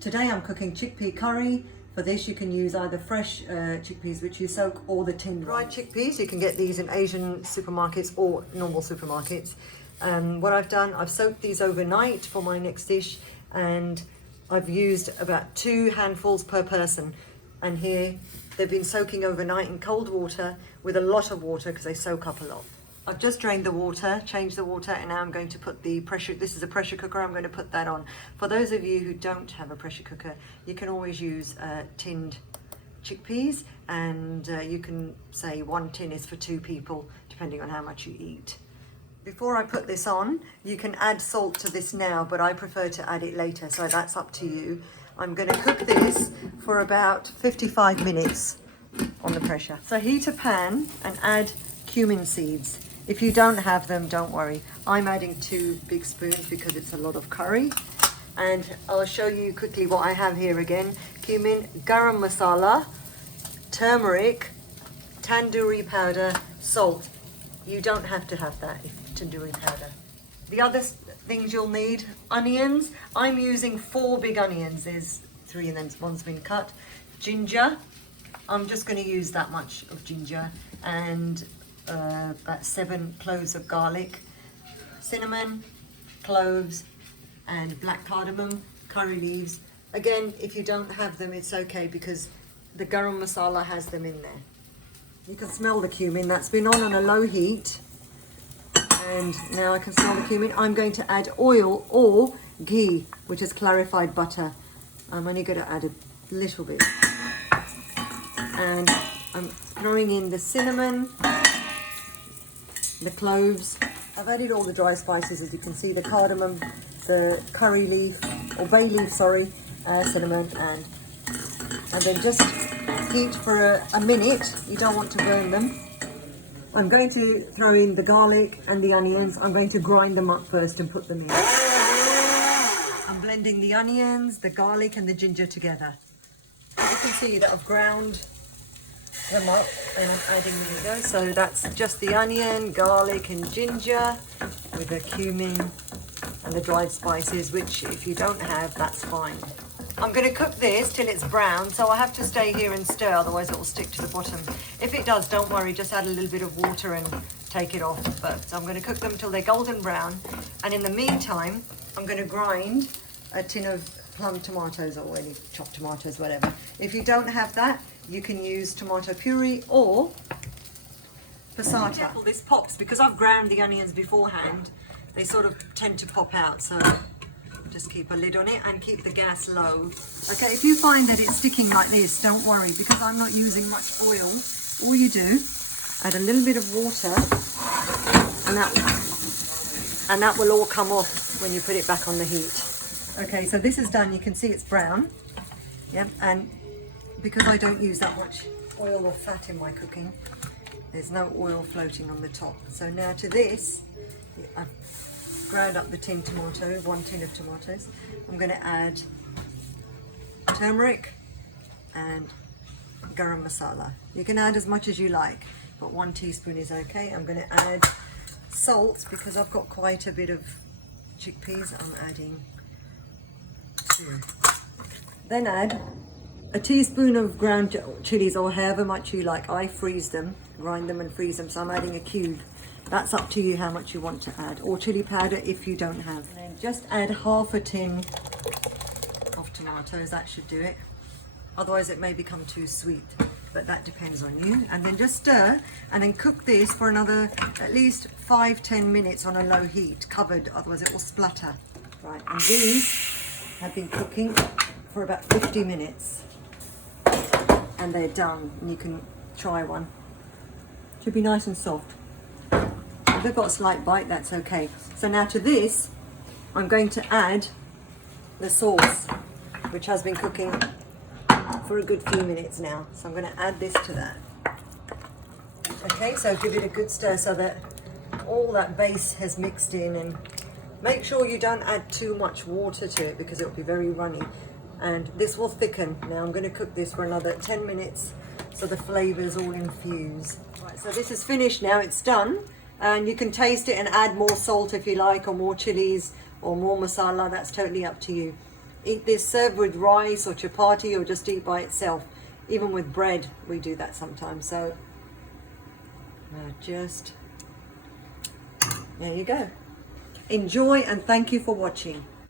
Today I'm cooking chickpea curry. For this you can use either fresh chickpeas which you soak or the tinned dried chickpeas. You can get these in Asian supermarkets or normal supermarkets. What I've done, I've soaked these overnight for my next dish, and I've used about 2 handfuls per person. And here they've been soaking overnight in cold water with a lot of water because they soak up a lot. I've just drained the water, changed the water, and now I'm going to put the pressure, this is a pressure cooker, I'm going to put that on. For those of you who don't have a pressure cooker, you can always use tinned chickpeas, and you can say 1 tin is for 2 people, depending on how much you eat. Before I put this on, you can add salt to this now, but I prefer to add it later, so that's up to you. I'm going to cook this for about 55 minutes on the pressure. So heat a pan and add cumin seeds. If you don't have them, don't worry. I'm adding 2 big spoons because it's a lot of curry. And I'll show you quickly what I have here again. Cumin, garam masala, turmeric, tandoori powder, salt. You don't have to have that, tandoori powder. The other things you'll need, onions. I'm using 4 big onions. There's 3 and then one's been cut. Ginger. I'm just going to use that much of ginger. And about 7 cloves of garlic, cinnamon, cloves, and black cardamom, curry leaves. Again, if you don't have them, it's okay because the garam masala has them in there. You can smell the cumin. That's been on a low heat, and now I can smell the cumin. I'm going to add oil or ghee, which is clarified butter. I'm only going to add a little bit, and I'm throwing in the cinnamon, the cloves. I've added all the dry spices, as you can see, the cardamom, the curry leaf, or bay leaf, sorry, cinnamon, and then just heat for a minute. You don't want to burn them. I'm going to throw in the garlic and the onions. I'm going to grind them up first and put them in. I'm blending the onions, the garlic and the ginger together. As you can see that I've ground them up and I'm adding them. So that's just the onion, garlic and ginger with the cumin and the dried spices, which if you don't have, that's fine. I'm going to cook this till it's brown, so I have to stay here and stir, otherwise it will stick to the bottom. If it does, don't worry, just add a little bit of water and take it off. But I'm going to cook them till they're golden brown, and in the meantime I'm going to grind a tin of plum tomatoes or any chopped tomatoes, whatever. If you don't have that, you can use tomato puree or passata. Be careful this pops, because I've ground the onions beforehand. They sort of tend to pop out, so just keep a lid on it and keep the gas low. Okay, if you find that it's sticking like this, don't worry, because I'm not using much oil. All you do, add a little bit of water, and that will all come off when you put it back on the heat. Okay, so this is done. You can see it's brown. Yeah, and because I don't use that much oil or fat in my cooking, there's no oil floating on the top. So now to this, I've ground up the tin tomato, 1 tin of tomatoes. I'm going to add turmeric and garam masala. You can add as much as you like, but 1 teaspoon is okay. I'm going to add salt because I've got quite a bit of chickpeas. I'm adding 2. Then add a teaspoon of ground chilies, or however much you like. I freeze them, grind them and freeze them, so I'm adding a cube. That's up to you how much you want to add, or chili powder if you don't have. And then just add half a tin of tomatoes, that should do it. Otherwise it may become too sweet, but that depends on you. And then just stir, and then cook this for another at least 5-10 minutes on a low heat, covered, otherwise it will splatter. Right, and these have been cooking for about 50 minutes. And they're done, and you can try one. Should be nice and soft. If they've got a slight bite, that's okay. So now to this, I'm going to add the sauce, which has been cooking for a good few minutes now. So I'm going to add this to that. Okay, so give it a good stir so that all that base has mixed in, and make sure you don't add too much water to it because it will be very runny. And this will thicken. Now I'm going to cook this for another 10 minutes so the flavors all infuse. Right, so this is finished now, it's done. And you can taste it and add more salt if you like, or more chilies, or more masala, that's totally up to you. eat this served with rice or chapati, or just eat by itself. Even with bread, we do that sometimes. So just, there you go. Enjoy, and thank you for watching.